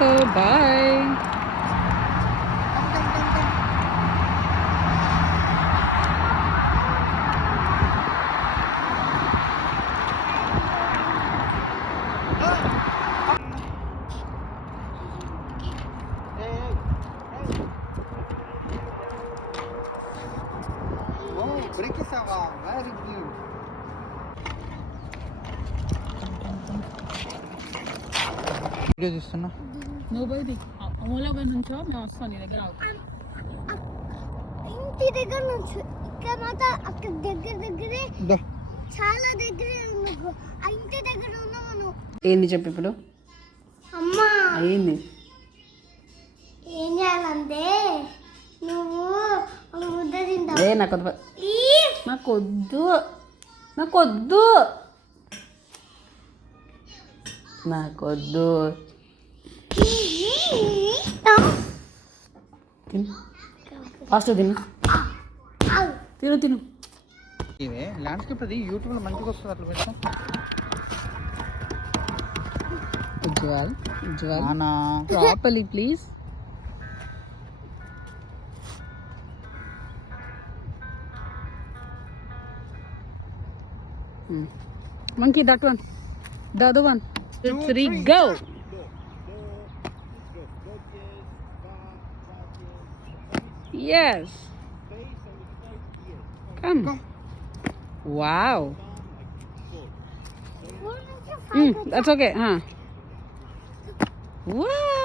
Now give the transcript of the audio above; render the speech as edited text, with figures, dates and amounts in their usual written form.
Bye. బ్రేకేసావా? Very good. Video చూస్తున్నా. నువ్వు పోయి అమూలగా నుంచో మేము వస్తాం నీ దగ్గర. ఇంటి దగ్గర నుంచి ఇక్కడ మాత్రం అక్కడ దగ్గరే చాలా దగ్గరే ఉన్నావు. ఆ ఇంటి దగ్గర ఉన్నాము. ఏంది చెప్పు ఇప్పుడు. అమ్మా ఏంది? ఏం చేయాలంటే నువ్వు ముద్ద తింటావు. నాకొద్దు నాకొద్దు నాకొద్దు నాకొద్దు. తిను ఫాస్ట్ తిను తిను తిను. ఇవే ల్యాండ్స్కేప్ అది యూట్యూబ్లో మంచిగా వస్తుంది. అట్లా పెడతాం. ఉజ్వల్ ఉజ్వల్ నానా properly please. Monkey, that one. The other one. 2, 3, go. Yes. Come. Wow. That's okay. Huh? Wow.